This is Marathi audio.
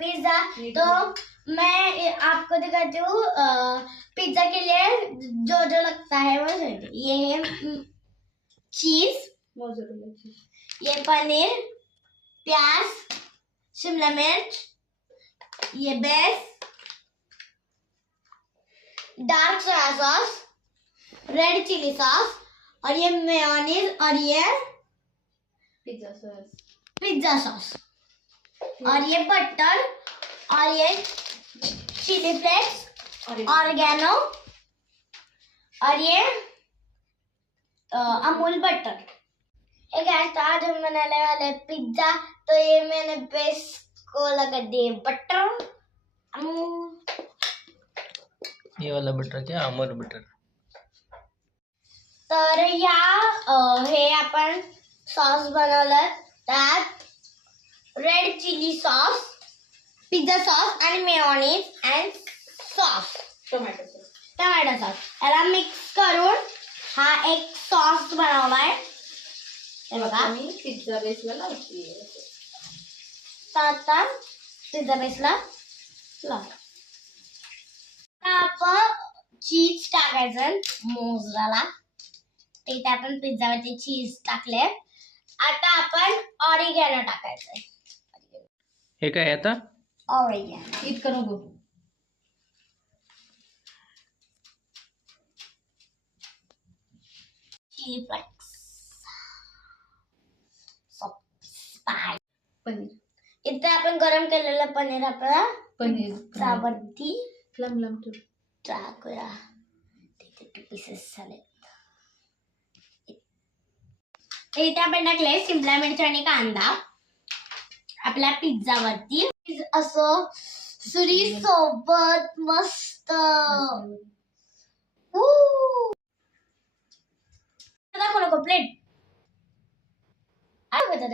पिज्जा। तो मैं आपको दिखाती हूँ पिज्जा के लिए जो जो लगता है वो ये है चीज़। ये पनीर प्याज शिमला मिर्च ये base dark soya sauce red chilli sauce और ये मेयोनीज और ये पिझ्झा सॉस। Pizza sauce. और ये बटर और ये चिली फ्लेक्स और ऑर्गेनो और ये अमूल बटर। एक गैस तो आज हम बनाने वाले पिज्जा तो ये मैंने बेस को लगा दिए बटर। अमूल ये वाला बटर क्या? अमूल बटर। तर या अ, हे आपण सॉस बनवलं त्यात। Red chilli sauce pizza sauce आणि mayonnaise and sauce tomato sauce tomato sauce याला मिक्स करून हा एक सॉस बनवलाय हे बघा. मी पिझ्झा बेसला लावते. आता पिझ्झा बेसला लाव. आपण चीज टाकायचं मोजराला. ते इथे आपण पिझ्झावरती चीज टाकले. आता आपण ऑरिगॅनो टाकायचंय हे काय आता? इतकं नको चिली फ्लेक्स स्पाय पनीर इथे आपण गरम केलेलं पनीर आपल्याला पनीर त्यावरती लम लम टू टाकूया. तिथे टू पीसेस झाले इथे आपण टाकले शिमला मिरची आणि कांदा. आपल्या पिझ्झावरती असं सुरी सोबत मस्त. दाखव नको प्लेट आय होत